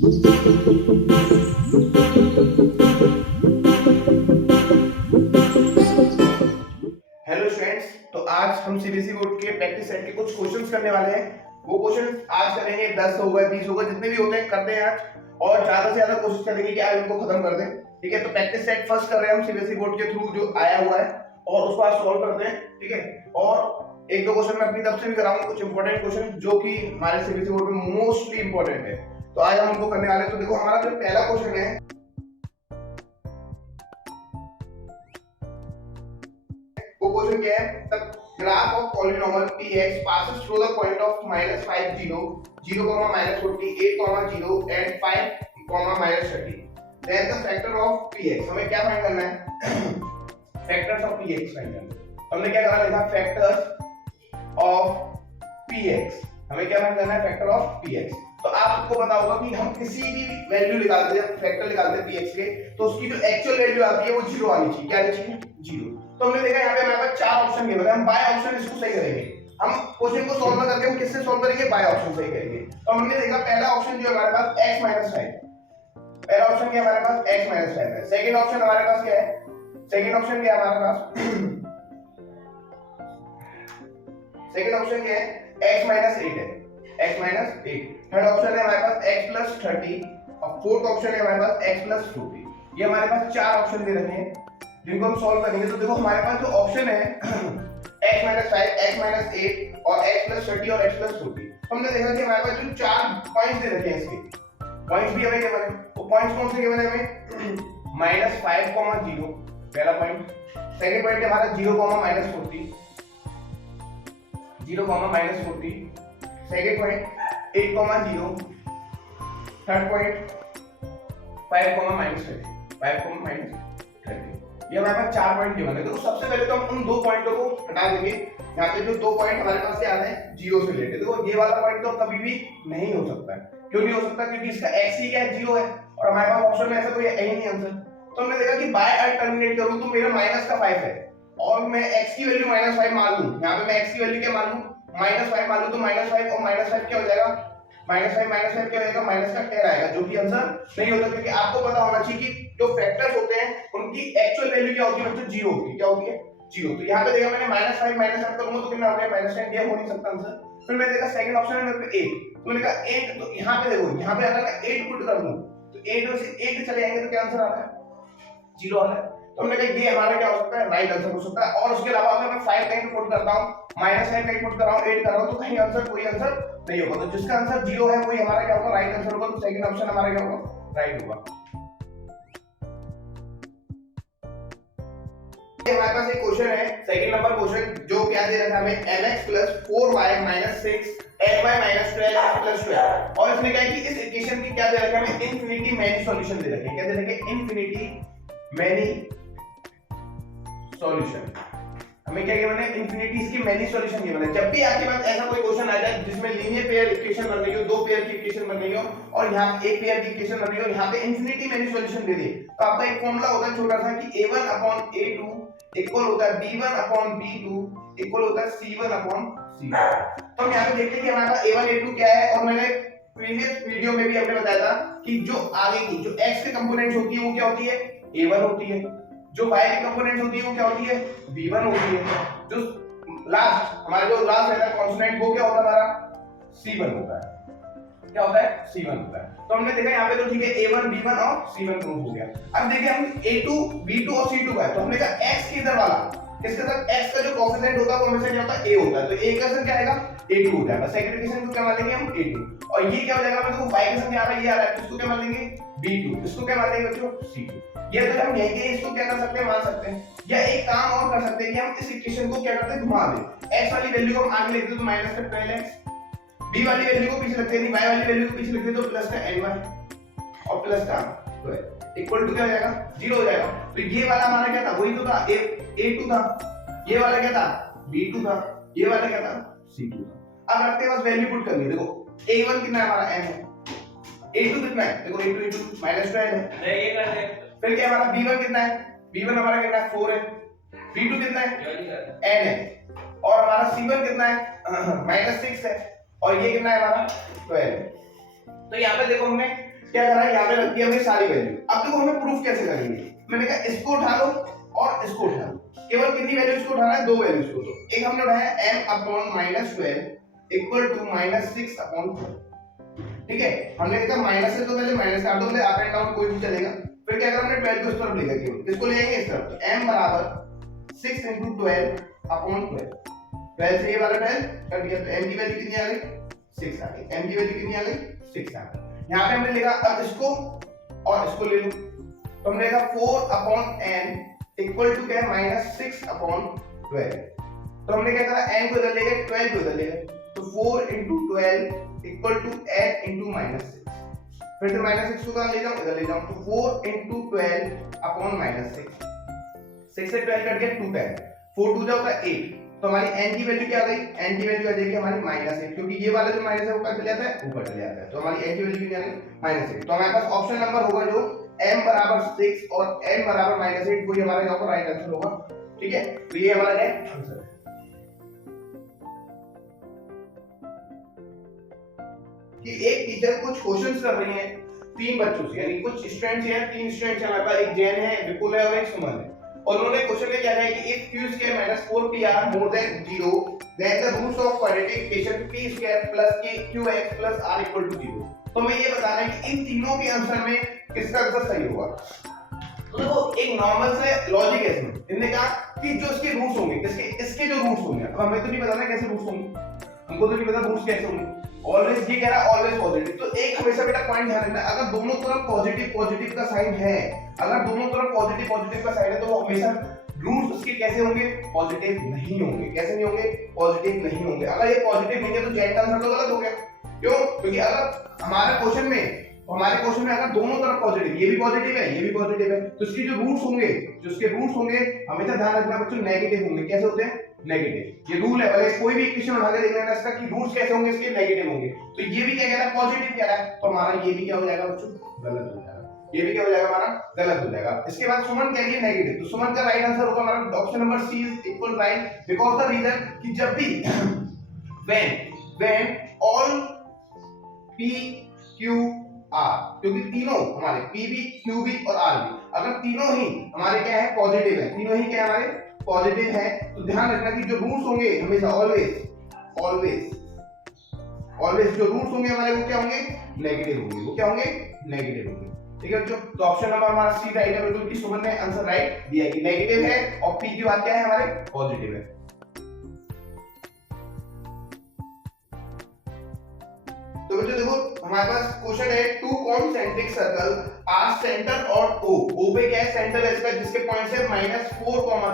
Hello students, तो आज हम सीबीएसई बोर्ड के प्रैक्टिस सेट के कुछ क्वेश्चंस करने वाले हैं। वो क्वेश्चन आज करेंगे, 10 होगा 20 होगा, जितने भी होते हैं करते हैं आज, और ज्यादा से ज्यादा कोशिश करेंगे कि आज उनको खत्म कर दें। ठीक है, तो प्रैक्टिस सेट फर्स्ट कर रहे हैं हम सीबीएसई बोर्ड के थ्रू जो आया हुआ है, और उसको आज सॉल्व करते हैं। ठीक है, और एक दो क्वेश्चन मैं अपनी तरफ से भी कराऊंगा, कुछ इंपॉर्टेंट क्वेश्चन जो कि हमारे सीबीएसई बोर्ड में मोस्टली इंपॉर्टेंट है, तो आज हम उनको करने वाले हैं। तो देखो, हमारा जो पहला क्वेश्चन है, वो क्वेश्चन क्या है? The graph of polynomial px passes through the point of -5 0 0 -40 8 0 and 5 -30, then the factor of px। हमें क्या फाइंड करना है? फैक्टर्स ऑफ px फाइंड करना है। हमने क्या करा, लिखा फैक्टर्स ऑफ px। हमें क्या फाइंड करना है? Factor of px। तो आपको पता होगा कि हम किसी भी वैल्यू निकालते हैं, फैक्टर निकालते हैं px के, तो उसकी जो एक्चुअल वैल्यू आती है वो 0 आनी चाहिए। क्या आनी चाहिए? 0। तो हमने देखा यहाँ पे हमारे पास चार ऑप्शन गिवन है, हम बाय ऑप्शन इसको सही करेंगे। हम क्वेश्चन को सॉल्व करके हम किससे सॉल्व करेंगे? बाय ऑप्शन सही करेंगे। तो हमने देखा पहला ऑप्शन जो हमारे पास x - 5, पहला ऑप्शन क्या हमारे पास? x - 5 है। सेकंड ऑप्शन हमारे पास क्या है? सेकंड ऑप्शन क्या है हमारे पास? सेकंड ऑप्शन क्या है? x - 8 है, x - 8। थर्ड ऑप्शन है हमारे पास x + 30, और फोर्थ ऑप्शन है हमारे पास x + 40। ये हमारे पास चार ऑप्शन दे रखे हैं जिनको हम सॉल्व करेंगे। तो देखो, हमारे पास जो ऑप्शन है x - 5, x - 8 और x + 30 और x + 40, हमने देखा कि हमारे पास जो चार पॉइंट्स दे रखे हैं, इसके पॉइंट्स भी हमें गिवन है। वो पॉइंट्स कौन से गिवन है हमें? -5, 0 पहला पॉइंट। सेकंड पॉइंट है हमारा 0, -40, 0, -40। Second point 8, 0। Third point 5, -30, 5, -30। ये हमारे पास चार पॉइंट गिवन है। तो सबसे पहले तो हम उन दो पॉइंटों को हटा देंगे। यहाँ पे जो दो पॉइंट हमारे पास क्या है? 0 से रिलेटेड। देखो, ये वाला पॉइंट तो कभी भी नहीं हो सकता है। क्यों नहीं हो सकता? क्योंकि इसका x ही क्या है? 0 है, और हमारे पास ऑप्शन में ऐसा कोई है ही नहीं आंसर। तो हमने देखा कि बाय और टर्मिनेट करूं तो मेरा -5 है, और मैं x की वैल्यू -5 मान लूं। यहाँ पे मैं x की वैल्यू क्या मान लूं? -5 मान लूं। तो -5 और -5 क्या हो जाएगा? -5 क्या हो जाएगा? माइनस का 10 आएगा, जो कि आंसर नहीं होता। क्योंकि आपको पता होना चाहिए कि जो फैक्टर्स होते हैं उनकी एक्चुअल वैल्यू क्या होती है बच्चों? 0 होती है। क्या होती है? 0। तो यहाँ पे देखा मैंने -5 -8 करूंगा तो कितना आ गया? -10 दिया, हो नहीं सकता आंसर। फिर मैंने देखा सेकंड ऑप्शन है मेरे पे 8, तो मैंने कहा 8, तो यहाँ पे देखो, यहाँ पे अगर मैं 8 पुट कर दूं तो 8 में से 8 चले जाएंगे तो क्या आंसर आ रहा है? 0 आ रहा है। तो हमने कहा ये हमारा क्या हो सकता है? राइट आंसर हो सकता है। और उसके अलावा अगर मैं 5 कहीं पुट करता हूं, -5 कहीं पुट कर रहा हूं, 8 कर रहा हूं, तो कहीं आंसर कोई आंसर नहीं होगा। तो जिसका आंसर 0 है वही हमारा क्या होगा? राइट आंसर होगा। तो सेकंड ऑप्शन हमारा क्या होगा? राइट होगा। हमारे पास एक क्वेश्चन है, सेकंड नंबर क्वेश्चन, जो क्या दे रखा है हमें? mx + 4y - 6 ny - 12 + 12। और इसने क्या है कि इस इक्वेशन की क्या दे रखा है हमें? इनफिनिटी मैनी सॉल्यूशन दे रखे हैं। क्या दे रखे हैं? Infinity many solution. हमें क्या गिवन है? इनफिनिटीज की मैनी सॉल्यूशन गिवन है। जब भी आपके पास ऐसा कोई क्वेश्चन आ जाए जिसमें लीनियर पेयर इक्वेशन बन रही हो, दो पेयर की इक्वेशन बन रही हो, और यहाँ एक पेयर की इक्वेशन बन रही हो, यहाँ पे इनफिनिटी मैनी सॉल्यूशन दे दी, तो आपका एक फॉर्मूला होता है छोटा सा कि a1/a2 इक्वल होता है b1/b2 इक्वल होता है c1/c2। तो हम यहाँ पे देखते हैं कि हमारे पास a1 a2 क्या है, और मैंने प्रीवियस वीडियो में भी हमने बताया था कि जो आगे की जो x के कंपोनेंट्स होती है वो क्या होती है? a1 होती है। जो y की कंपोनेंट्स होती है वो क्या होती है? b1 होती है। जो लास्ट हमारा जो लास्ट रहता है कांस्टेंट, वो क्या होता है हमारा? c1 होता है। क्या होता है? c1 होता है। तो हमने देखा यहाँ पे, तो ठीक है, a1 b1 और c1 प्रूव हो गया। अब देखिए हम a2 b2 और c2 का है, तो हमने कहा x के इधर वाला, इसके साथ x का जो कोएफिशिएंट होता है वो हमेशा क्या होता है? a होता है। तो a का आंसर क्या आएगा? a2 हो जाएगा। सेकंड इक्वेशन को क्या मान लेंगे हम? a2। और ये क्या हो जाएगा? मैं देखो y के साथ यहाँ पे ये आ रहा है, इसको क्या मान लेंगे? b2। इसको क्या मान लेंगे बच्चों? c2। ये तो हम यहीं के इसको क्या कर सकते हैं? मान सकते हैं। या एक काम और कर सकते हैं कि हम इस इक्वेशन को क्या करते हैं? घुमा दें। x वाली वैल्यू को हम आगे लिख दें तो माइनस का 12x, b वाली वैल्यू को पीछे रखते हैं, y वाली वैल्यू को पीछे लिखते तो प्लस का ny और प्लस का 12 इक्वल टू क्या हो जाएगा? 0 हो जाएगा। तो ये वाला हमारा क्या था? वही तो था, a2 था। ये वाला क्या था? b2 था। ये वाला क्या था? c2 था। अब रखते हैं बस वैल्यू पुट करनी है। देखो a1 कितना है हमारा? n है। a2 कितना है? देखो a2 -12 है। ये कर दे। फिर क्या हमारा b1 कितना है? b1 हमारा कितना है? 4 है। b2 कितना है? n है। और हमारा c1 कितना है? -6 है। और ये कितना है हमारा? 12। तो यहाँ पे देखो हमने क्या करा है, यहाँ पे रख दिया हमने सारी वैल्यू। अब देखो हमें प्रूफ कैसे करेंगे, मैंने कहा इसको उठा लो और इसको उठा लो, केवल कितनी वैल्यूज को उठाना है, दो वैल्यूज को। तो एक हमने उठाया m upon -12 equal to -6 upon 12, ठीक है। हमने कहा माइनस से तो पहले माइनस काट दो, पहले अप एंड डाउन कोई भी चलेगा। फिर क्या करा हमने 12 को इस तरफ ले गया, केवल इसको ले आएंगे इस तरफ, m बराबर 6 * 12 अपॉन 12, 12 से ये वाला 12 कट गया, तो m की वैल्यू कितनी आ गई, 6 आ गई। m की वैल्यू कितनी आ गई, 6 आ गई। यहाँ पे हमने लिखा अब इसको और इसको ले लो, तो हमने लिखा 4 अपॉन n इक्वल टू क्या है, -6 अपॉन 12। तो हमने क्या करा, n को इधर ले गए, 12 को इधर ले गए, तो 4 * 12 इक्वल टू n * -6। फिर से -6 को कहां ले जाऊं, इधर ले जाऊं, तो 4 * 12 अपॉन -6, 6 से 12 कट गया 2 10, 4 2 जाता है 8। तो हमारी n की वैल्यू क्या आ गई, n की वैल्यू आ जाएगी हमारी -8, क्योंकि ये वाला जो माइनस है वो कट जाता है, ऊपर चले जाता है। तो हमारी n की वैल्यू कितनी आ गई, -8। तो हमारे पास ऑप्शन नंबर होगा जो m बराबर 6 और n बराबर -8, वही हमारा यहाँ पर राइट आंसर होगा, ठीक है। तो ये हमारा राइट आंसर है। कि एक टीचर कुछ क्वेश्चंस कर रही है 3 बच्चों से, यानी कुछ स्टूडेंट्स हैं, 3 स्टूडेंट्स हैं हमारे पास, एक जैन है, विपुल है और एक सुमन है। और उन्होंने क्वेश्चन में क्या है कि if q square minus 4pr more than 0 then the roots of quadratic equation p square plus qx plus r equal to 0। तो हमें ये बताना है कि इन तीनों के आंसर में किसका आंसर सही होगा। तो देखो एक नॉर्मल से लॉजिक है इसमें, इन्होंने कहा कि जो इसके रूट्स होंगे, इसके जो रूट्स होंगे, अब हमें तो नहीं बताना कैसे रूट्स होंगे, हमको तो नहीं पता रूट्स कैसे होंगे। ऑलवेज ये कह रहा है ऑलवेज पॉजिटिव, तो एक हमेशा बेटा पॉइंट ध्यान रखना, अगर दोनों तरफ पॉजिटिव का साइन है, अगर दोनों तरफ पॉजिटिव का साइन है, तो वो हमेशा रूट्स उसके कैसे होंगे, पॉजिटिव नहीं होंगे। कैसे नहीं होंगे, पॉजिटिव नहीं होंगे। अगर ये पॉजिटिव नहीं है तो जेड का आंसर तो गलत हो गया। क्यों, क्योंकि अगर हमारे क्वेश्चन में अगर दोनों तरफ पॉजिटिव, ये भी पॉजिटिव है, ये भी पॉजिटिव है, तो इसके जो रूट्स होंगे हमेशा ध्यान रखना बच्चों, नेगेटिव होंगे। कैसे होते हैं, नेगेटिव। ये रूल है, अगर कोई भी इक्वेशन उठा के देखना है इसका कि रूट्स कैसे होंगे, इसके नेगेटिव होंगे। तो ये भी क्या कह रहा है, पॉजिटिव कह रहा है, तो हमारा ये भी क्या हो जाएगा बच्चों, गलत हो जाएगा। ये भी क्या हो जाएगा, हमारा गलत हो जाएगा। इसके बाद सुमन कह रही है नेगेटिव, तो सुमन का राइट आंसर होगा हमारा option number C is equal right, because the reason कि जब भी when all p q r, क्योंकि तीनों हमारे p भी q भी और r भी, अगर तीनों ही हमारे क्या है, पॉजिटिव है, तीनों ही क्या हमारे पॉजिटिव है, तो ध्यान रखना कि जो रूट्स होंगे हमेशा ऑलवेज जो रूट्स होंगे हमारे वो क्या होंगे, नेगेटिव होंगे। वो क्या होंगे, नेगेटिव होंगे। ठीक है बच्चों, तो ऑप्शन नंबर हमारा सी राइट है बिल्कुल, कि सुमन ने आंसर राइट दिया है कि नेगेटिव है और p की बात क्या है, हमारे पॉजिटिव है। तो बच्चों देखो हमारे पास क्वेश्चन है, two concentric circle are centre और ओ पे क्या है, सेंटर है इसका, जिसके पॉइंट्स है -4,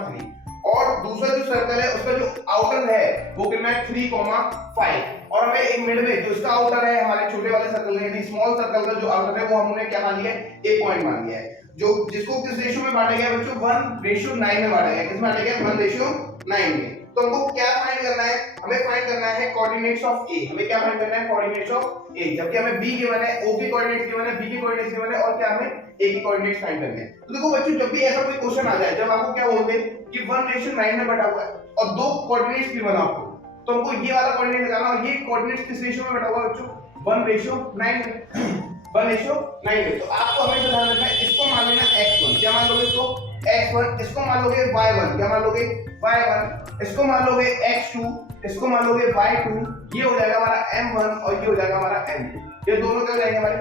3, और दूसरा जो सर्कल है उसका जो आउटर है वो कितना है, 3, 5, और हमें एक मिड में जो इसका आउटर है, हमारे छोटे वाले सर्कल है, स्मॉल सर्कल का जो आउटर है वो हमने क्या मान लिया है, एक पॉइंट मान लिया है, जो जिसको किस रेशियो में बांटा गया बच्चों, 1:9 में बांटा गया। किस में बांटा गया, 1:9 में। तो हमको क्या फाइंड करना है, हमें फाइंड करना है कोऑर्डिनेट्स ऑफ ए। हमें क्या फाइंड करना है, कोऑर्डिनेट्स ऑफ ए, जबकि हमें बी गिवन है, ओ की कोऑर्डिनेट्स गिवन है, बी की कोऑर्डिनेट्स गिवन है, और क्या हमें ए की कोऑर्डिनेट्स फाइंड करनी है। तो देखो बच्चों जब भी ऐसा कोई क्वेश्चन आ जाए, जब आपको क्या बोलते हैं कि 1:9 में बटा हुआ है और दो कोऑर्डिनेट्स गिवन आपको, तो हमको ये वाला कोऑर्डिनेट लगाना, और ये कोऑर्डिनेट्स किस रेशियो में बटा हुआ है बच्चों, 1:9 में, 1:9 में। तो आपको हमेशा ध्यान रखना है, इसको मान लेना x1, क्या मान लोगे इसको, x1, इसको मान लोगे y1, क्या मान लोगे, y1, इसको मान लोगे x2, इसको मान लोगे y2, ये हो जाएगा हमारा m1 और ये हो जाएगा हमारा m2। ये दोनों क्या हो जाएंगे, हमारे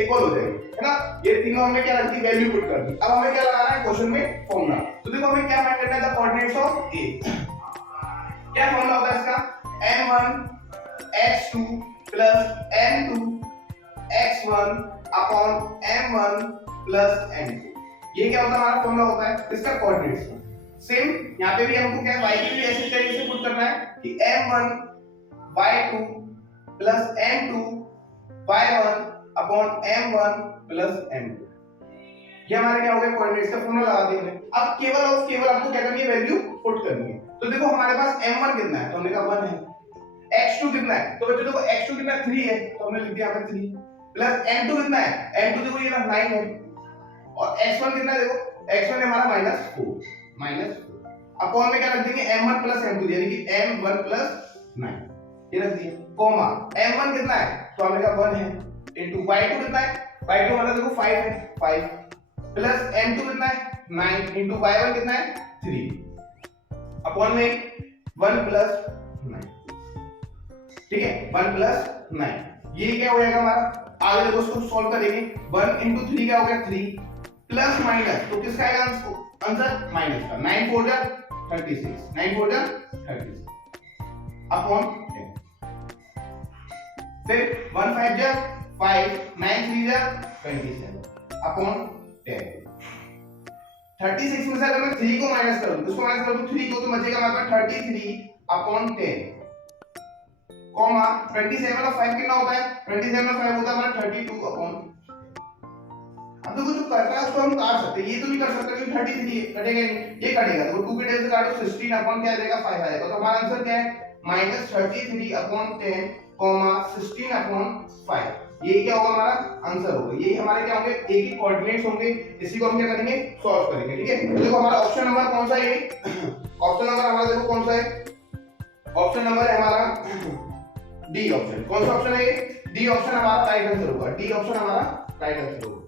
इक्वल हो जाएंगे, है ना। ये तीनों हमने क्या रख दी, वैल्यू पुट कर दी। अब हमें क्या लगाना है क्वेश्चन में, फॉर्मूला। तो देखो हमें क्या फाइंड करना है, द कोऑर्डिनेट्स ऑफ ए। क्या फॉर्मूला होता है इसका, m1 x2 plus m2 x1 upon m1 plus m2। ये क्या होता है, हमारा फॉर्मूला होता है इसका कोऑर्डिनेट्स का। सेम यहाँ पे भी हमको क्या है, y की भी ऐसे तरीके से पुट करना है कि m1 y2 plus m2 y1 upon m1 plus m2। ये हमारे क्या हो गया, कोऑर्डिनेट्स का फॉर्मूला लगा दिया हमने। अब केवल आपको क्या करनी है, वैल्यू पुट करनी है। तो देखो हमारे पास m1 कितना है, तो हमने कहा 1 है, x2 कितना है, तो बच्चों देखो x2 कितना है, 3 है, तो हमने लिख दिया यहाँ पे 3, प्लस m2 कितना है, m2 देखो ये 9 है, और x1 कितना है, देखो x1 है हमारा -4 अपॉन में क्या रख देंगे, m1 प्लस m2, यानी कि m1 प्लस 9 ये रख दिया, कॉमा m1 कितना है, तो हमने कहा 1 है, इनटू y2 कितना है y2 हमारा देखो 5 है, 5 प्लस m2 कितना है 9 इंटू y1 कितना है 3 अपॉन में 1 प्लस 9, ठीक है 1 प्लस 9, ये क्या हो जाएगा हमारा, आगे देखो उसको सॉल्व करेंगे 1 इंटू 3 क्या हो गया 3 प्लस माइनस, तो किसका आएगा आंसर माइनस का, 9 4 जा 36, 9 4 जा 36 अपॉन 10, फिर 1 5 जा 5, 9 3 जा 27 अपॉन 10। 36 में से अगर मैं 3 को माइनस कर दूं, इसको माइनस कर दूं 3 को, तो बचेगा हमारे पास 33 अपॉन 10 कॉमा 27 और 5 कितना होता है, 27 और 5 होता है हमारा 32 अपॉन। अब देखो जो करता है उसको हम काट सकते हैं, ये तो नहीं कर सकते क्योंकि 33 कटेगा नहीं, ये कटेगा, तो 2 के टेबल से काटो 16 अपॉन क्या देगा 5 आएगा, तो हमारा आंसर क्या है -33 अपॉन 10 कॉमा 16 अपॉन 5, ये क्या होगा हमारा आंसर होगा। ये हमारे क्या होंगे, एक ही कोऑर्डिनेट्स होंगे, इसी को हम क्या करेंगे सॉल्व करेंगे, ठीक है। तो देखो हमारा ऑप्शन नंबर कौन सा है, ऑप्शन नंबर हमारा देखो कौन सा है, ऑप्शन नंबर है हमारा डी ऑप्शन, कौन सा ऑप्शन है ये, डी ऑप्शन हमारा राइट आंसर होगा, डी ऑप्शन हमारा राइट आंसर होगा।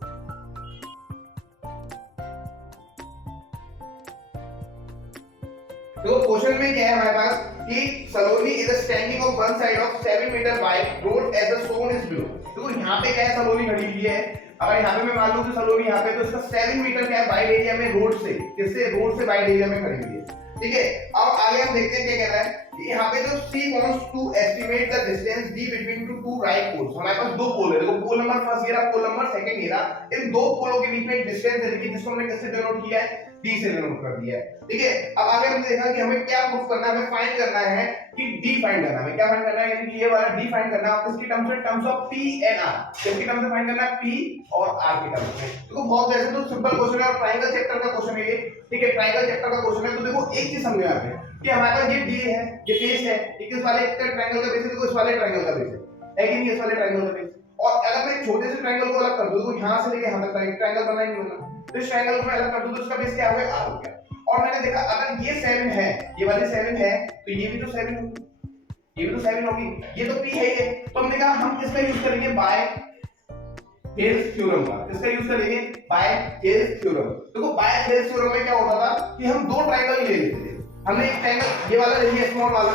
तो क्वेश्चन में क्या है हमारे पास कि Saloni is standing on one side of 7 metre wide road as a shown is below. तो यहाँ पे क्या है, सलोनी खड़ी हुई है, अगर यहाँ पे मैं मान लूं कि सलोनी यहाँ पे, तो इसका 7 मीटर क्या है वाइड एरिया में रोड से, किससे, रोड से वाइड एरिया में खड़ी हुई है, ठीक है। अब आगे हम देखते हैं क्या कह रहा है, यहाँ पे जो C wants to estimate the distance D between two right poles, हमारे पास दो पोल है, देखो पोल नंबर फर्स्ट ये रहा, पोल नंबर सेकंड ये रहा, इन दो पोलों के बीच में एक डिस्टेंस दे रखी है जिसको हमने किससे डिनोट किया है, D से डिनोट कर दिया है, ठीक है। अब आगे हमने देखा कि हमें क्या प्रूफ करना है, हमें फाइंड करना है कि D फाइंड करना है, हमें क्या फाइंड करना है, यानी कि ये वाला D फाइंड करना है, किसकी टर्म्स में, terms of P and R, किसकी टर्म्स में फाइंड करना है, P और R की टर्म्स में। देखो बहुत वैसे तो सिंपल क्वेश्चन है और ट्रायंगल चैप्टर का क्वेश्चन है ये, ठीक है, ट्रायंगल चैप्टर का क्वेश्चन है। तो देखो एक चीज समझो यहाँ पे कि हमारे पास ये D है, ये बेस है, ठीक है, इस वाले ट्रायंगल का बेस है, देखो इस वाले ट्रायंगल का बेस है कि नहीं, इस वाले ट्रायंगल का बेस, और अगर मैं छोटे से ट्रायंगल को अलग कर दूं, तो यहां से लेके यहां तक ट्रायंगल बनना ही नहीं बनना, तो इस ट्रायंगल को मैं अलग कर दूं तो इसका बेस क्या हो गया, R हो गया। और मैंने देखा अगर ये 7 है, ये वाली 7 है, तो ये भी तो 7 होगी, ये भी तो 7 होगी, ये तो P है ये, तो हमने कहा हम इसका यूज करेंगे बाय हेल्स थ्योरम का, किसका यूज करेंगे, बाय हेल्स थ्योरम। देखो बाय हेल्स थ्योरम में क्या होता था कि हम दो ट्रायंगल ले लेते थे, हमने एक ट्रायंगल ये वाला ले लिया स्मॉल वाला,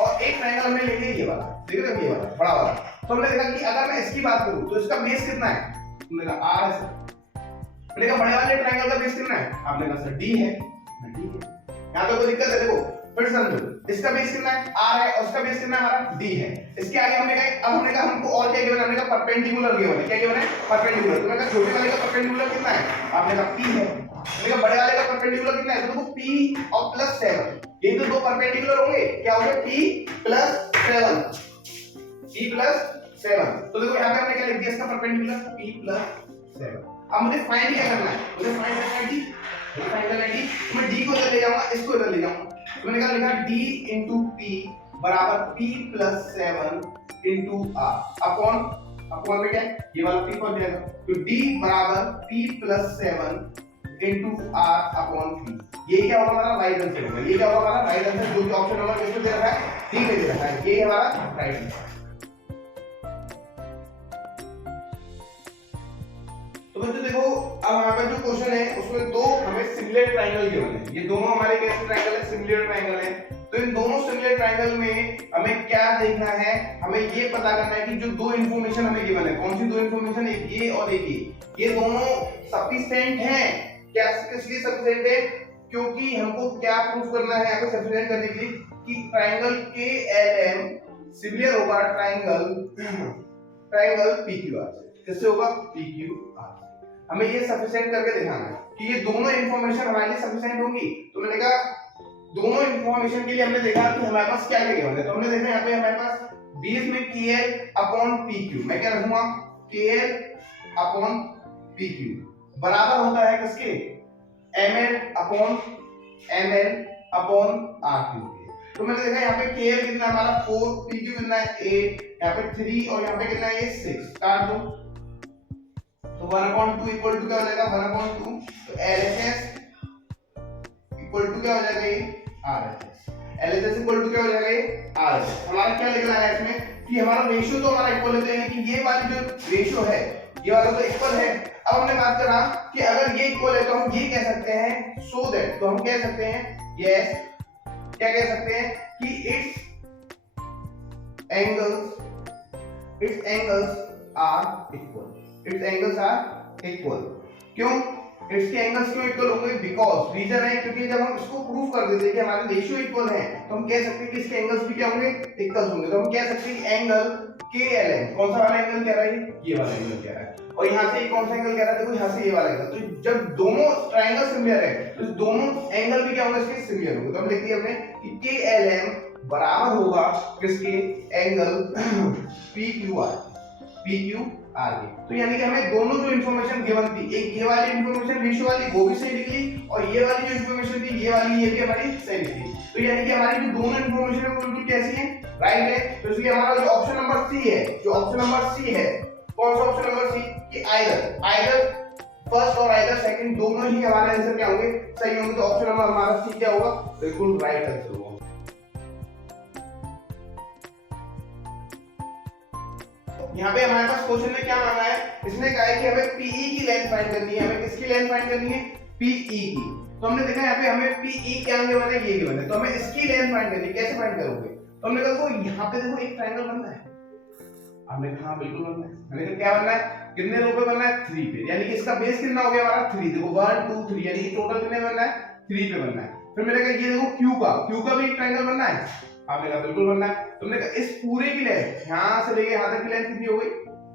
और एक ट्रायंगल हमने ले लिया ये वाला, देख रहे हो ये वाला बड़ा वाला, तो हमने देखा कि अगर मैं इसकी बात करूं तो इसका बेस कितना है, हमने कहा R है, मैंने कहा बड़े वाले ट्रायंगल का बेस कितना है, आपने कहा सर D है, ठीक है, यहां तो कोई दिक्कत है, देखो फिर समझो इसका बेस कितना है, R है, और इसका बेस कितना है हमारा D है, इसके आगे हमने कहा, अब हमने कहा हमको और क्या गिवन है, हमने कहा परपेंडिकुलर गिवन है, क्या गिवन है, परपेंडिकुलर, तो मैंने कहा छोटे वाले का परपेंडिकुलर कितना है, आपने कहा P है, मैंने कहा बड़े वाले का परपेंडिकुलर कितना है, तो देखो P और प्लस 7, ये तो दो परपेंडिकुलर होंगे, क्या होंगे P प्लस 7, P प्लस 7, तो देखो यहाँ पे हमने क्या लिख दिया इसका परपेंडिकुलर P प्लस 7। अब मुझे फाइंड क्या करना है, मुझे फाइंड करना है D, मुझे फाइंड करना है D, तो मैं D को इधर ले जाऊंगा, इसको इधर ले जाऊंगा, तो मैंने कहा लिखा D into P बराबर P plus 7 into R upon में क्या है, ये वाला P कौन जाएगा, तो D बराबर P plus 7 into R upon P, ये क्या होगा हमारा राइट आंसर होगा, ये क्या होगा हमारा राइट आंसर, जो कि ऑप्शन नंबर किसमें दे रखा है, D में दे रखा है, ये हमारा राइट आंसर। तो बच्चों देखो अब यहाँ पे जो क्वेश्चन है उसमें दो हमें सिमिलर ट्रायंगल गिवन है, ये दोनों हमारे कैसे ट्रायंगल है, सिमिलर ट्रायंगल है। तो इन दोनों सिमिलर ट्रायंगल में हमें क्या देखना है, हमें ये पता करना है कि जो दो इंफॉर्मेशन हमें गिवन है, कौन सी दो इंफॉर्मेशन, एक ये और एक ये दोनों सफिशिएंट हैं, क्या किस लिए सफिशिएंट है, क्योंकि हमको क्या प्रूफ करना है यहाँ पे सफिशिएंट करने के लिए कि ट्रायंगल KLM सिमिलर होगा ट्रायंगल PQR से, किससे होगा, PQR से। हमें ये सफिशिएंट करके दिखाना है कि ये दोनों इंफॉर्मेशन हमारे लिए सफिशिएंट होंगी। तो मैंने कहा दोनों इंफॉर्मेशन के लिए हमने देखा कि हमारे पास क्या क्या गिवन है, तो हमने देखा यहाँ पे हमारे पास बीच में KL अपॉन PQ, मैं क्या रखूंगा, KL अपॉन PQ बराबर होता है किसके, ML अपॉन RQ के। तो मैंने देखा यहाँ पे KL कितना हमारा 4, PQ कितना है 8, यहाँ पे 3 और यहाँ पे कितना है 6, काट दो, तो 1/2 इक्वल टू क्या हो जाएगा, 1/2, तो LHS इक्वल टू क्या हो जाएगा, ये RHS, LHS इक्वल टू क्या हो जाएगा, ये RHS। हमारा क्या लिखना है इसमें कि हमारा रेशियो तो हमारा इक्वल है, यानी कि ये वाली जो रेशियो है ये वाला तो इक्वल है। अब हमने बात करा कि अगर ये इक्वल है तो हम ये कह सकते हैं सो दैट, तो हम कह सकते हैं यस, क्या कह सकते हैं कि its angles are equal, its angles are equal. क्यों इसके एंगल्स क्यों इक्वल होंगे? बिकॉज रीजन है क्योंकि जब हम इसको प्रूव कर देते हैं कि हमारे रेशियो इक्वल है तो हम कह सकते हैं कि इसके एंगल्स भी क्या होंगे? इक्वल होंगे। तो हम कह सकते हैं कि एंगल KLM, कौन सा वाला एंगल कह रहा है? ये वाला एंगल कह रहा है। और यहाँ से कौन सा एंगल कह रहा है? देखो यहाँ से ये वाला एंगल। तो जब दोनों ट्रायंगल सिमिलर है तो दोनों एंगल भी क्या होंगे? इसके सिमिलर होंगे। तो हम लिख दिया हमने कि KLM बराबर होगा किसके? एंगल PQR के। तो यानी कि हमें दोनों जो इंफॉर्मेशन गिवन थी, एक ये वाली इंफॉर्मेशन रेशियो वाली वो भी सही निकली और ये वाली जो इंफॉर्मेशन थी ये वाली ये भी हमारी सही निकली। तो यानी कि हमारी जो दोनों इंफॉर्मेशन है वो बिल्कुल कैसी है? राइट है। तो इसलिए हमारा जो ऑप्शन नंबर सी है, जो ऑप्शन नंबर सी है, कौन सा ऑप्शन नंबर सी? कि आइदर फर्स्ट और आइदर सेकंड दोनों ही हमारे आंसर क्या होंगे? सही होंगे। तो ऑप्शन नंबर हमारा सी क्या होगा? बिल्कुल राइट आंसर होगा। यहाँ पे हमारे पास क्वेश्चन में क्या मांगा है? इसने कहा है कि हमें PE की लेंथ फाइंड करनी है। हमें किसकी लेंथ फाइंड करनी है? PE की। तो हमने देखा यहाँ पे हमें PE क्या गिवन है? ये गिवन है। तो हमें इसकी लेंथ फाइंड करनी है। कैसे फाइंड करोगे? तो हमने कहा तो यहाँ पे देखो एक ट्रायंगल बनना है। हमने कहा हाँ बिल्कुल बनना है। हमने कहा क्या बनना है? कितने रो पे बनना है? 3 पे। यानी कि इसका बेस कितना हो गया हमारा? 3। देखो 1 2 3 यानी कि टोटल कितने बनना है? 3 पे बनना है। फिर मैंने कहा ये देखो Q का भी एक ट्रायंगल बनना है। आपने कहा बिल्कुल बनना है। तुमने कहा इस पूरे की लेंथ यहां से लेके यहां तक की लेंथ कितनी हो गई?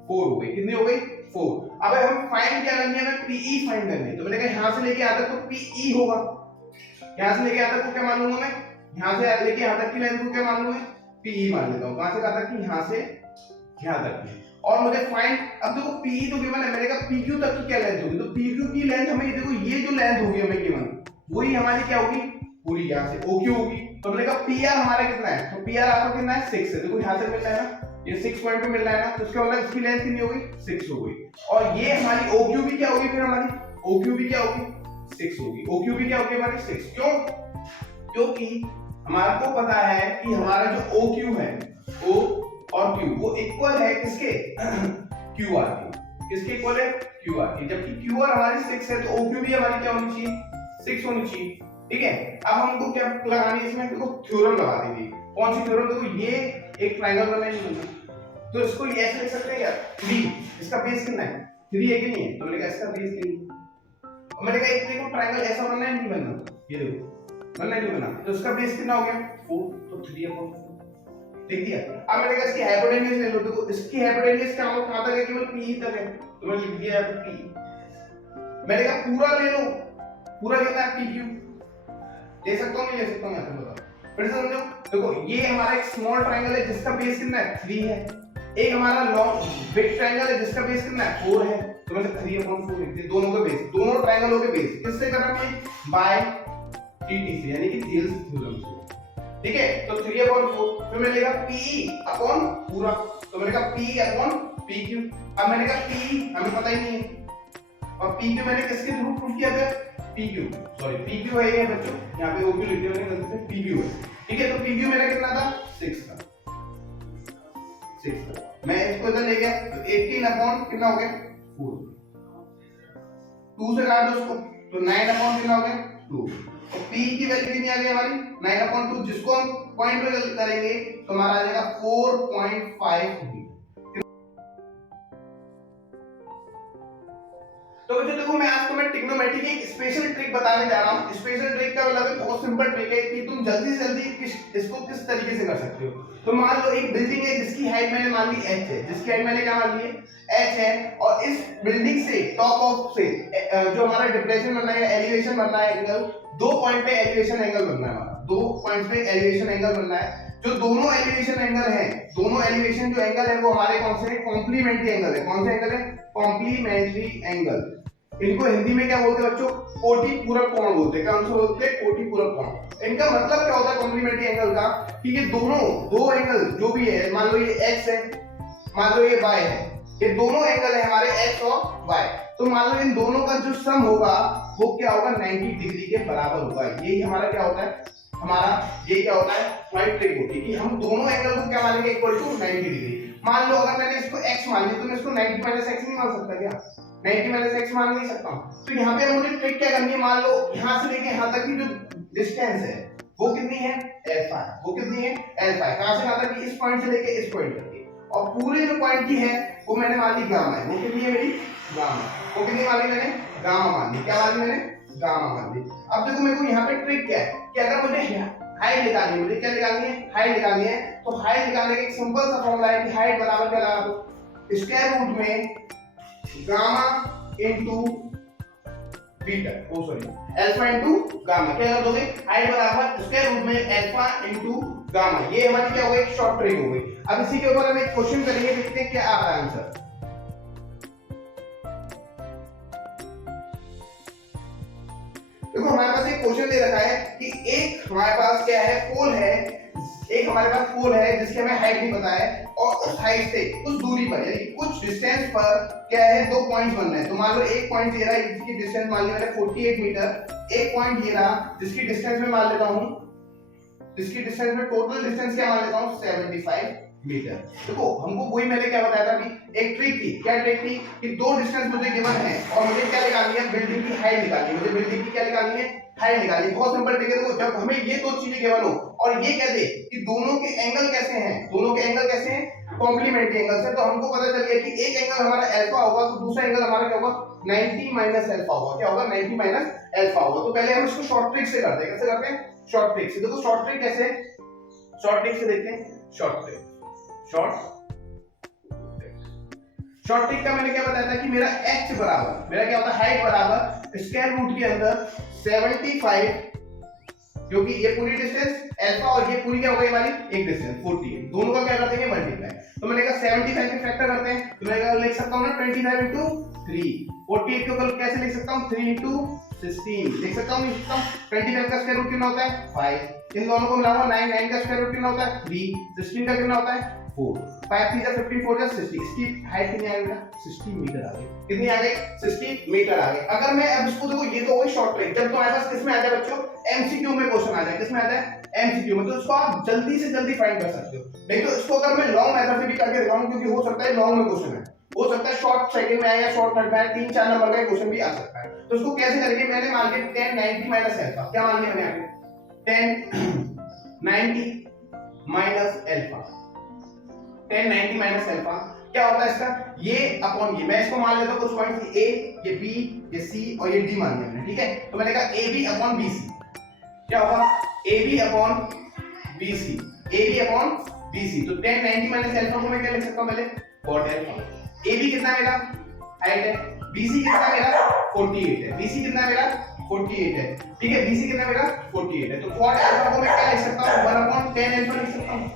4 हो गई। कितनी हो गई? 4। अब हम फाइंड क्या करनी है? हमें PE फाइंड करनी है। तो मैंने कहा यहां से लेके यहां तक तो PE होगा। यहां से लेके यहां तक को क्या मान लूंगा मैं? यहां से लेके यहां तक की लेंथ को क्या मान लूंगा? PE मान लेता हूं। कहां से कहां तक की? यहां से यहां तक की। और मुझे फाइंड, अब देखो PE तो गिवन है, मैंने कहा PQ तक की क्या लेंथ होगी? तो PQ की लेंथ हमें देखो ये जो लेंथ होगी हमें गिवन वही हमारी क्या होगी? पूरी यहां से OQ होगी। तो हमने कहा PR हमारा कितना है? तो PR आपका कितना है? 6 है। देखो यहां से मिल रहा है ना, ये 6 पॉइंट पे मिल रहा है ना, तो इसका मतलब इसकी लेंथ कितनी हो गई? 6 हो गई। और ये हमारी OQ भी क्या होगी? फिर हमारी OQ भी क्या होगी? 6 होगी। OQ भी क्या होगी हमारी? 6। क्यों? क्योंकि हमारे को पता है कि हमारा जो OQ है O और Q वो इक्वल है किसके? QR के। किसके इक्वल है? QR के। जबकि QR हमारी 6 है तो OQ भी हमारी क्या होनी चाहिए? 6 होनी चाहिए। ठीक है। अब हमको क्या लगानी है इसमें? देखो थ्योरम लगा देंगे। कौन सी थ्योरम? देखो ये एक ट्रायंगल बना है तो इसको ऐसे लिख सकते हैं यार 3। इसका बेस कितना है? 3 है कि नहीं है? तो मैंने कहा इसका बेस 3। और मैंने कहा एक देखो ट्रायंगल ऐसा बनना है नहीं बनना? ये देखो बनना नहीं बना। तो इसका बेस कितना हो गया? 4। तो 3/4 देख दिया। अब मैंने कहा इसकी हाइपोटेन्यूज ले लो। देखो इसकी हाइपोटेन्यूज क्या होगा? कहां तक है? केवल PE तक है। तो मैंने लिख दिया है PE। मैंने कहा पूरा ले लो। पूरा कितना है? PQ। ले सकता हूं नहीं ले सकता हूं? यहां से बताओ फिर से समझो। देखो ये हमारा एक स्मॉल ट्रायंगल है जिसका बेस कितना है? 3 है। एक हमारा लॉन्ग बिग ट्रायंगल है जिसका बेस कितना है? 4 है। तो मैंने 3/4 लिख दिया। दोनों के बेस, दोनों ट्रायंगलों के बेस किससे करेंगे? बाय TT से, यानी कि थियरम से। ठीक है। तो 3/4 फिर मैंने लिखा PE अपॉन पूरा। तो मैंने कहा PE अपॉन PQ। अब मैंने कहा PE हमें पता ही नहीं है और PQ मैंने किसके थ्रू प्रूफ किया था? PQ है ये बच्चों, यहाँ पे OQ लिख दिया मैंने गलती से, PQ है। ठीक है। तो PQ मेरा कितना था? 6 था। 6 था। मैं इसको इधर ले गया तो 18 अपॉन कितना हो गया? 4। 2 से काट दो उसको तो 9 अपॉन कितना हो गया? 2। और P की वैल्यू कितनी आ गई हमारी? 9/2। जिसको हम पॉइंट पे करेंगे तो हमारा आ जाएगा 4.5 होगी। तो बच्चों देखो मैं आज तुम्हें ट्रिग्नोमेट्री की एक स्पेशल ट्रिक बताने जा रहा हूँ। स्पेशल ट्रिक का मतलब बहुत सिंपल ट्रिक है कि तुम जल्दी से जल्दी इसको किस तरीके से कर सकते हो। तो मान लो एक बिल्डिंग है जिसकी हाइट मैंने मान ली h है, जिसकी हाइट मैंने क्या मान ली है? h है। और इस बिल्डिंग से टॉप ऑफ से जो हमारा डिप्रेशन बनना है, एलिवेशन बनना है, एंगल 2 पॉइंट पे एलिवेशन एंगल बनना है हमारा। 2 पॉइंट्स पे एलिवेशन एंगल बनना है। जो दोनों एलिवेशन एंगल है, दोनों एलिवेशन जो एंगल है वो हमारे कौन से हैं? कॉम्प्लीमेंट्री एंगल है। कौन से एंगल है? Complementary angle. इनको हिंदी में क्या बोलते हैं बच्चों? कोटि पूरक कोण बोलते हैं। कौन सा बोलते हैं? कोटि पूरक कोण। इनका मतलब क्या होता है कॉम्प्लीमेंट्री एंगल का? कि ये दोनों दो एंगल जो भी है, मान लो ये x है, मान लो ये y है, ये दोनों एंगल है हमारे x और y। तो मान लो इन दोनों का जो सम होगा वो क्या होगा? 90 डिग्री के बराबर होगा। यही हमारा क्या होता है? हमारा ये क्या होता है? पॉइंट ट्रिक होती है कि हम दोनों एंगल को क्या मानेंगे? Equal to 90 degree. मान लो अगर मैंने इसको x मान लिया तो मैं इसको 90 माइनस x नहीं मान सकता क्या? 90 माइनस x मान नहीं सकता हूं। तो यहाँ पे मुझे ट्रिक क्या करनी है, मान लो यहाँ से लेके यहाँ तक की जो डिस्टेंस है वो कितनी है, अल्फा है। वो कितनी है, अल्फा है। कहां से कहां तक, इस पॉइंट से लेके इस पॉइंट तक की, और पूरे जो पॉइंट की है वो मैंने मान ली गामा है। वो कितनी है मेरी, गामा। वो कितनी मान ली मैंने, गामा मान ली। क्या मान ली मैंने, गामा मान ली। अब देखो मेरे को यहाँ पे ट्रिक क्या है कि अगर मुझे हाइट निकालनी है, मुझे क्या निकालनी है, हाइट निकालनी है, तो हाइट निकालने का एक सिंपल सा फॉर्मूला है कि हाइट बराबर क्या लगा दो, स्क्वायर रूट में गामा इनटू बीटा, ओ सॉरी अल्फा इनटू गामा। क्या कर दोगे, हाइट बराबर स्क्वायर रूट में अल्फा इनटू गामा। ये हमारी क्या हो गई, शॉर्ट ट्रिक हो गई। अब इसी के ऊपर हम एक क्वेश्चन करेंगे, देखते हैं क्या आ रहा है आंसर। देखो हमारे पास एक क्वेश्चन दे रखा है कि एक हमारे पास क्या है, पोल है, एक हमारे पास पोल है जिसकी हमें हाइट नहीं पता है, और उस हाइट से कुछ दूरी पर यानी कुछ डिस्टेंस पर क्या है, दो पॉइंट्स बनने हैं। तो मान लो एक पॉइंट ये रहा, इसकी डिस्टेंस मान ली मैंने 48 मीटर, एक पॉइंट ये रहा जिसकी डिस्टेंस में मान लेता हूं, जिसकी डिस्टेंस में टोटल डिस्टेंस क्या मान लेता हूं 75 मीटर। देखो हमको वही मैंने क्या बताया था कि एक ट्रिक थी, क्या ट्रिक थी कि दो डिस्टेंस मुझे गिवन है और मुझे क्या निकालनी है, बिल्डिंग की हाइट निकालनी है। मुझे बिल्डिंग की क्या निकालनी है, हाइट निकालनी है। बहुत सिंपल ट्रिक है। देखो जब हमें ये दो चीजें गिवन हो और ये कह दे कि दोनों के एंगल कैसे हैं, दोनों के एंगल कैसे हैं, कॉम्प्लीमेंट्री एंगल से, तो हमको पता चल गया कि एक एंगल हमारा अल्फा होगा तो दूसरा एंगल हमारा क्या होगा, 90 माइनस अल्फा होगा। क्या होगा, 90 माइनस अल्फा होगा। तो पहले हम इसको शॉर्ट ट्रिक से करते हैं। कैसे करते हैं, शॉर्ट ट्रिक से। देखो शॉर्ट ट्रिक कैसे, शॉर्ट ट्रिक से देखते हैं। शॉर्ट ट्रिक, शॉर्ट ट्रिक का मैंने क्या बताया था कि मेरा h बराबर, मेरा क्या होता है, हाइट बराबर स्क्वायर रूट के अंदर 75, क्योंकि ये पूरी डिस्टेंस अल्फा और ये पूरी क्या हो गई हमारी एक डिस्टेंस 48, दोनों का क्या कर देंगे मल्टीप्लाई। तो मैंने कहा 75 के फैक्टर करते हैं, तो मैं क्या लिख सकता हूं ना 25 into 3, 48 को कैसे लिख सकता हूं 3 into 16 लिख सकता हूं। 25 का स्क्वायर रूट कितना होता है 5, इन दोनों को मिलाऊंगा 9, 9 का स्क्वायर रूट कितना होता है 3, 16 का कितना होता है 4, 5 3 15 4 60। इसकी हाइट कितनी आ गई बेटा, 60 मीटर आ गई। कितनी आ गई, 60 मीटर आ गई। अगर मैं अब इसको देखो, ये तो वही शॉर्ट ट्रिक, जब तुम्हारे पास किस में आ जाए बच्चों, एमसीक्यू में क्वेश्चन आ जाए, किस में आ जाए, एमसीक्यू में, तो इसको आप जल्दी से जल्दी फाइंड कर सकते हो। नहीं तो इसको अगर मैं लॉन्ग मेथड से भी करके दिखाऊं, क्योंकि हो सकता है लॉन्ग में क्वेश्चन है, हो सकता है शॉर्ट सेकंड में आए या शॉर्ट थर्ड में आए, 3-4 नंबर का क्वेश्चन भी आ सकता है। तो इसको कैसे करेंगे, मैंने मान लिया 10 90 माइनस अल्फा। क्या मान लिया मैंने यहाँ पे 10 90 माइनस अल्फा, 10 90 माइनस अल्फा क्या होता है इसका, ये अपॉन ये। मैं इसको मान लेता हूं कुछ पॉइंट ए, ये बी, ये सी और ये डी मान लिया मैंने, ठीक है। तो मैंने कहा A B upon B C, क्या होगा A B upon B C, A B upon B C. तो 10 90 माइनस अल्फा को मैं क्या लिख सकता हूं पहले, cot अल्फा। ए बी कितना मेरा हाइट है, बी सी कितना मेरा 48 है, बी सी कितना मेरा 48 है, ठीक है, बी सी कितना मेरा 48 है। तो cot अल्फा को मैं क्या लिख सकता हूं 1 अपॉन 10 अल्फा लिख सकता हूं,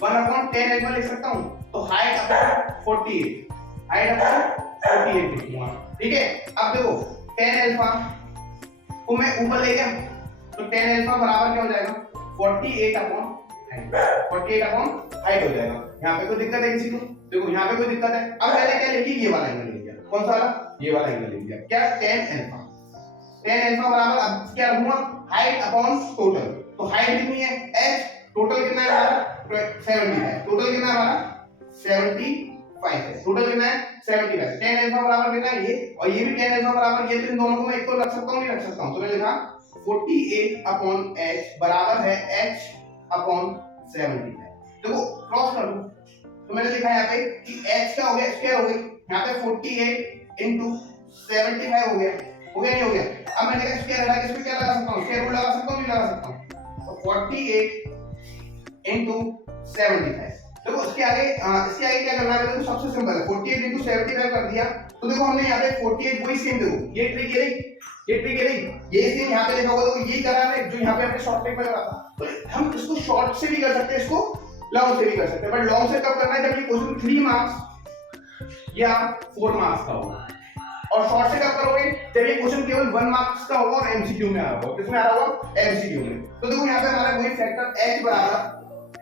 1 अपॉन 10 अल्फा लिख सकता हूं। तो हाइट अपॉन 48, हाइट अपॉन 48 लिखूंगा, ठीक है। अब देखो 10 अल्फा को मैं ऊपर ले गया तो 10 अल्फा बराबर क्या हो जाएगा 48 अपॉन हाइट, 48 अपॉन हाइट हो जाएगा। यहाँ पे कोई दिक्कत है किसी को, देखो यहाँ पे कोई दिक्कत है। अब मैंने क्या लिखी, ये वाला एंगल लिख दिया, कौन सा वाला, ये वाला एंगल लिख दिया, क्या 10 अल्फा, 10 अल्फा बराबर, अब क्या हुआ हाइट अपॉन टोटल। तो हाइट कितनी है h, टोटल कितना है हमारा 70 है, टोटल कितना है हमारा 75 है, टोटल कितना है 75। 10 अल्फा बराबर कितना है ये, और ये भी 10 अल्फा बराबर, ये तो इन दोनों को मैं इक्वल रख सकता हूं, नहीं रख सकता हूं। तो मैंने लिखा 48 अपॉन h बराबर है h अपॉन 75। देखो क्रॉस कर लो, तो मैंने लिखा यहाँ पे कि h क्या हो गया, स्क्वायर हो गई, यहाँ पे 48 into 75 हो गया, हो गया नहीं हो गया। अब मैंने कहा स्क्वायर हटा के इसमें क्या लगा सकता हूं, स्क्वायर रूट लगा सकता हूं, नहीं लगा सकता हूं। तो 48 into 75। देखो इसके आगे क्या करना है, देखो सबसे सिंपल है, 48 into 75 कर दिया। तो देखो हमने यहाँ पे 48 वही सेम, देखो ये ट्रिक ये रही, ये ट्रिक ये रही, ये सेम यहाँ पे लिखा होगा, देखो यही करा है जो यहाँ पे हमने शॉर्ट ट्रिक में करा था। तो हम इसको शॉर्ट से भी कर सकते हैं, इसको लॉन्ग से भी कर सकते हैं, बट लॉन्ग से कब करना है, जब ये क्वेश्चन 3 मार्क्स या 4 मार्क्स का होगा, और शॉर्ट से कब करोगे, जब ये क्वेश्चन केवल 1 मार्क्स का होगा और एमसीक्यू में आ रहा होगा। किसमें आ रहा होगा, एमसीक्यू में। तो देखो यहाँ पे हमारा वही फैक्टर h बराबर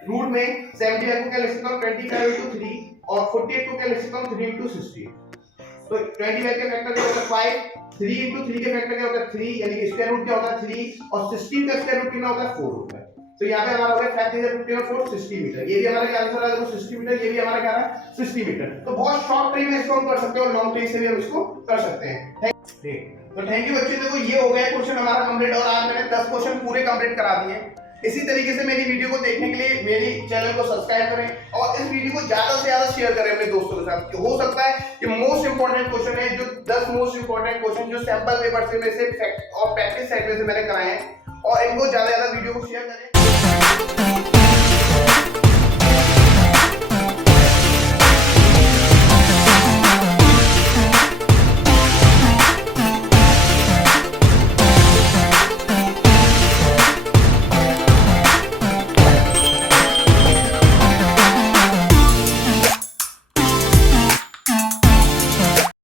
रूट में 75 को क्या लिख सकता हूं 25 into 3 और 48 को क्या लिख सकता हूं 3 into 60। तो 25 के फैक्टर क्या होता है 5, 3 into 3 के फैक्टर क्या होता है 3, यानी कि स्क्वायर रूट क्या होता है 3, और 16 का स्क्वायर रूट कितना होता है 4 होता है। तो यहाँ पे हमारा हो गया फ्लैट इज 50 और 4 60 मीटर। ये भी हमारा क्या आंसर आ गया 60 मीटर, ये भी हमारा क्या है 60 मीटर। तो बहुत शॉर्ट ट्री में इसको हम कर सकते हैं और लॉन्ग ट्री से भी हम इसको कर सकते हैं। ठीक, तो थैंक यू बच्चों, देखो ये हो गया क्वेश्चन हमारा कंप्लीट और आज मैंने 10 क्वेश्चन पूरे कंप्लीट करा दिए। इसी तरीके से मेरी वीडियो को देखने के लिए मेरी चैनल को सब्सक्राइब करें और इस वीडियो को ज्यादा से ज्यादा शेयर करें अपने दोस्तों के साथ। हो सकता है कि मोस्ट इंपोर्टेंट क्वेश्चन है, जो 10 मोस्ट इंपोर्टेंट क्वेश्चन जो सैंपल पेपर से में से और प्रैक्टिस सेट में से मैंने कराए हैं, और इनको ज्यादा से ज्यादा वीडियो को शेयर करें।